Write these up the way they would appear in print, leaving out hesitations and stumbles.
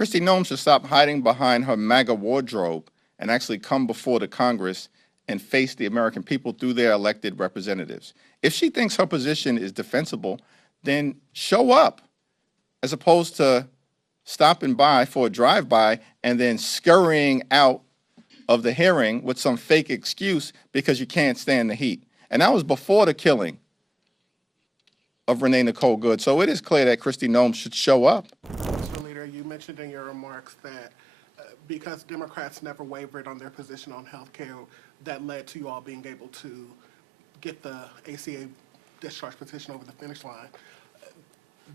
Kristi Noem should stop hiding behind her MAGA wardrobe and actually come before the Congress and face the American people through their elected representatives. If she thinks her position is defensible, then show up, as opposed to stopping by for a drive-by and then scurrying out of the hearing with some fake excuse because you can't stand the heat. And that was before the killing of Renee Nicole Good. So it is clear that Kristi Noem should show up. Mr. Leader, you mentioned in your remarks that because Democrats never wavered on their position on health care, that led to you all being able to get the ACA discharge petition over the finish line.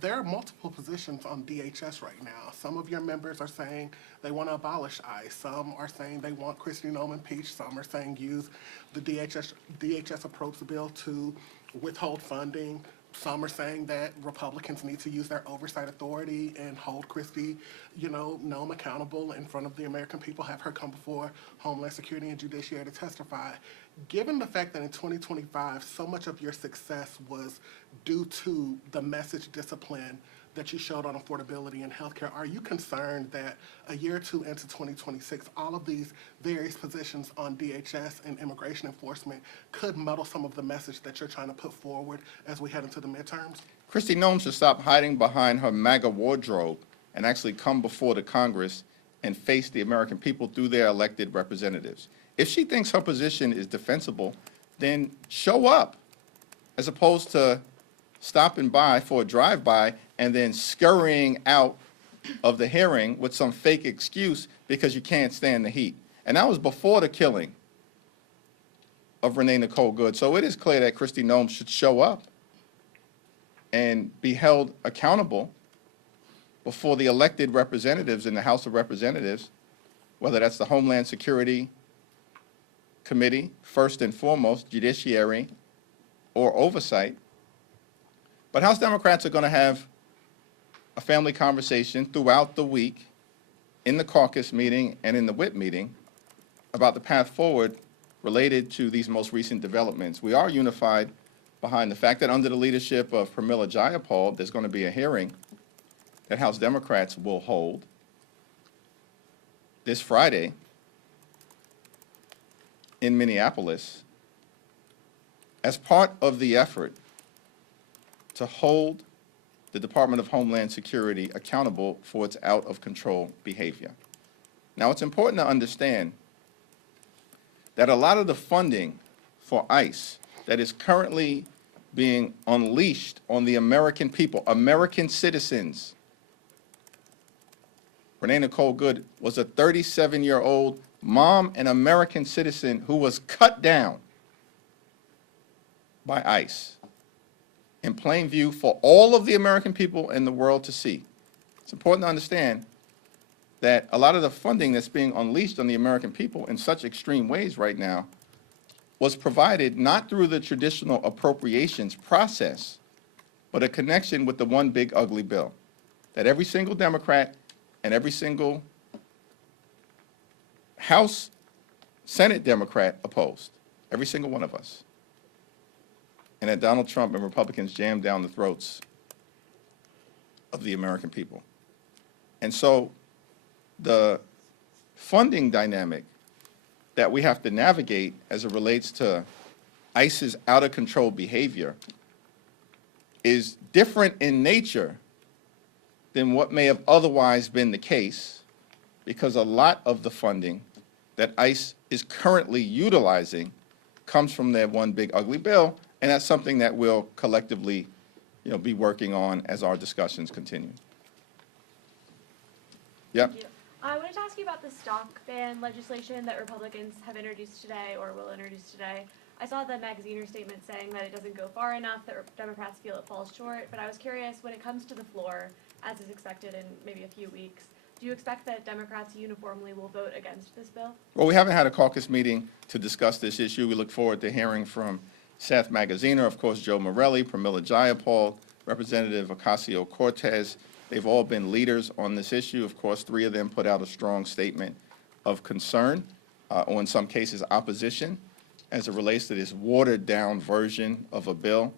There are multiple positions on DHS right now. Some of your members are saying they want to abolish ICE. Some are saying they want Kristi Noem impeached. Some are saying use the DHS approach the bill to withhold funding. Some are saying that Republicans need to use their oversight authority and hold Kristi, Noem accountable in front of the American people, have her come before Homeland Security and Judiciary to testify. Given the fact that in 2025, so much of your success was due to the message discipline that you showed on affordability and healthcare, are you concerned that a year or two into 2026, all of these various positions on DHS and immigration enforcement could muddle some of the message that you're trying to put forward as we head into the midterms? Kristi Noem should stop hiding behind her MAGA wardrobe and actually come before the Congress and face the American people through their elected representatives. If she thinks her position is defensible, then show up, as opposed to stopping by for a drive-by and then scurrying out of the hearing with some fake excuse because you can't stand the heat. And that was before the killing of Renee Nicole Good. So it is clear that Kristi Noem should show up and be held accountable before the elected representatives in the House of Representatives, whether that's the Homeland Security Committee, first and foremost, Judiciary, or Oversight. But House Democrats are going to have a family conversation throughout the week in the caucus meeting and in the whip meeting about the path forward related to these most recent developments. We are unified behind the fact that under the leadership of Pramila Jayapal, there's going to be a hearing that House Democrats will hold this Friday in Minneapolis as part of the effort to hold the Department of Homeland Security accountable for its out-of-control behavior. Now, it's important to understand that a lot of the funding for ICE that is currently being unleashed on the American people, American citizens. Renee Nicole Good was a 37-year-old mom and American citizen who was cut down by ICE in plain view for all of the American people in the world to see. It's important to understand that a lot of the funding that's being unleashed on the American people in such extreme ways right now was provided not through the traditional appropriations process, but a connection with the one big ugly bill that every single Democrat and every single House, Senate Democrat opposed, every single one of us. And that Donald Trump and Republicans jammed down the throats of the American people. And so the funding dynamic that we have to navigate as it relates to ICE's out-of-control behavior is different in nature than what may have otherwise been the case, because a lot of the funding that ICE is currently utilizing comes from their one big ugly bill, and that's something that we'll collectively, be working on as our discussions continue. Yep. Thank you. I wanted to ask you about the stock ban legislation that Republicans have introduced today or will introduce today. I saw the Magaziner statement saying that it doesn't go far enough, that Democrats feel it falls short, but I was curious, when it comes to the floor, as is expected in maybe a few weeks, do you expect that Democrats uniformly will vote against this bill? Well, we haven't had a caucus meeting to discuss this issue. We look forward to hearing from Seth Magaziner, of course, Joe Morelli, Pramila Jayapal, Representative Ocasio-Cortez. They've all been leaders on this issue. Of course, 3 of them put out a strong statement of concern, or in some cases opposition, as it relates to this watered-down version of a bill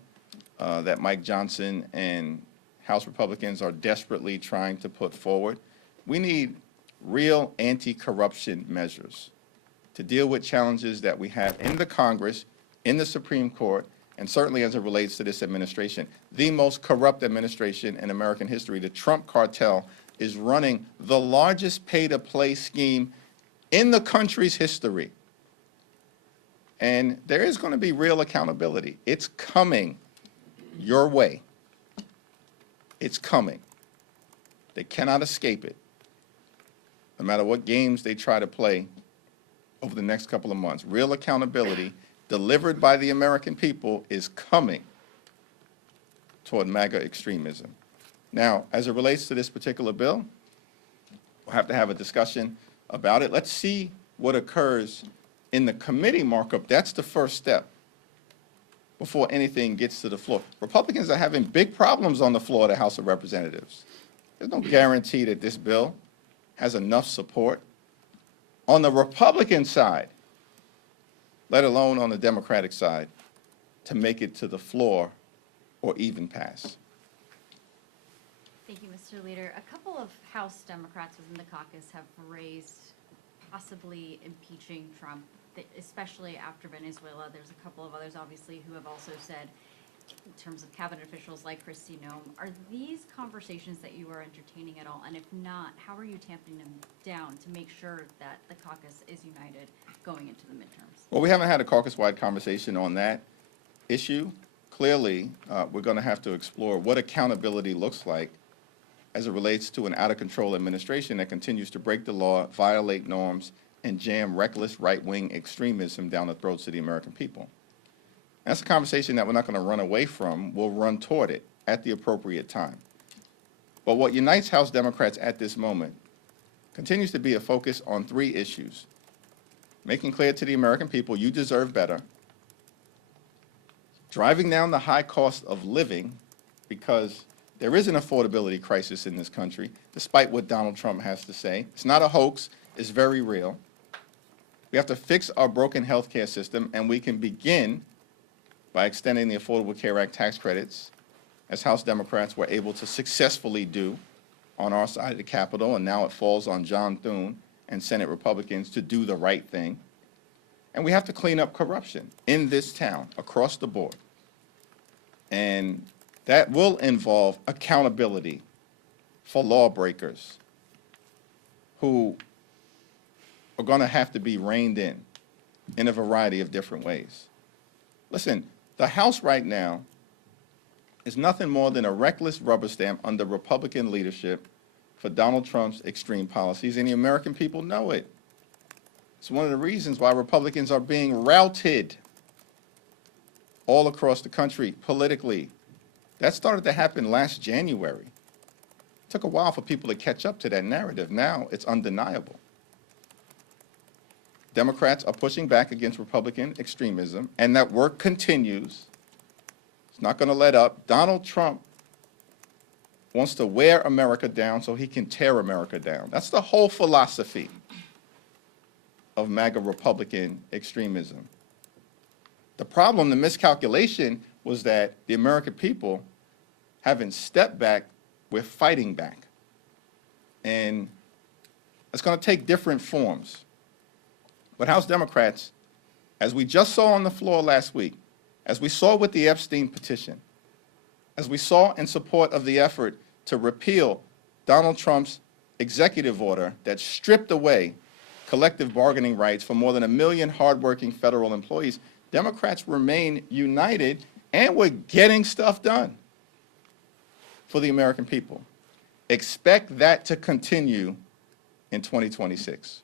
that Mike Johnson and House Republicans are desperately trying to put forward. We need real anti-corruption measures to deal with challenges that we have in the Congress, in the Supreme Court, and certainly as it relates to this administration. The most corrupt administration in American history. The Trump cartel is running the largest pay-to-play scheme in the country's history. And there is going to be real accountability. It's coming your way. It's coming. They cannot escape it, no matter what games they try to play over the next couple of months. Real accountability delivered by the American people is coming toward MAGA extremism. Now, as it relates to this particular bill, we'll have to have a discussion about it. Let's see what occurs in the committee markup. That's the first step before anything gets to the floor. Republicans are having big problems on the floor of the House of Representatives. There's no guarantee that this bill has enough support on the Republican side, let alone on the Democratic side, to make it to the floor or even pass. Thank you, Mr. Leader. A couple of House Democrats within the caucus have raised possibly impeaching Trump, especially after Venezuela. There's a couple of others, obviously, who have also said, in terms of cabinet officials like Kristi Noem, are these conversations that you are entertaining at all? And if not, how are you tamping them down to make sure that the caucus is united going into the midterms? Well, we haven't had a caucus-wide conversation on that issue. Clearly, we're going to have to explore what accountability looks like as it relates to an out-of-control administration that continues to break the law, violate norms, and jam reckless right-wing extremism down the throats of the American people. That's a conversation that we're not going to run away from. We'll run toward it at the appropriate time. But what unites House Democrats at this moment continues to be a focus on three issues: making clear to the American people you deserve better, driving down the high cost of living, because there is an affordability crisis in this country, despite what Donald Trump has to say. It's not a hoax. It's very real. We have to fix our broken health care system, and we can begin by extending the Affordable Care Act tax credits, as House Democrats were able to successfully do on our side of the Capitol, and now it falls on John Thune and Senate Republicans to do the right thing. And we have to clean up corruption in this town, across the board. And that will involve accountability for lawbreakers who are going to have to be reined in a variety of different ways. Listen, the House right now is nothing more than a reckless rubber stamp under Republican leadership for Donald Trump's extreme policies, and the American people know it. It's one of the reasons why Republicans are being routed all across the country politically. That started to happen last January. It took a while for people to catch up to that narrative. Now it's undeniable. Democrats are pushing back against Republican extremism, and that work continues. It's not going to let up. Donald Trump wants to wear America down so he can tear America down. That's the whole philosophy of MAGA Republican extremism. The problem, the miscalculation, was that the American people haven't stepped back, we're fighting back. And it's going to take different forms. But House Democrats, as we just saw on the floor last week, as we saw with the Epstein petition, as we saw in support of the effort to repeal Donald Trump's executive order that stripped away collective bargaining rights for more than 1 million hardworking federal employees, Democrats remain united, and we're getting stuff done for the American people. Expect that to continue in 2026.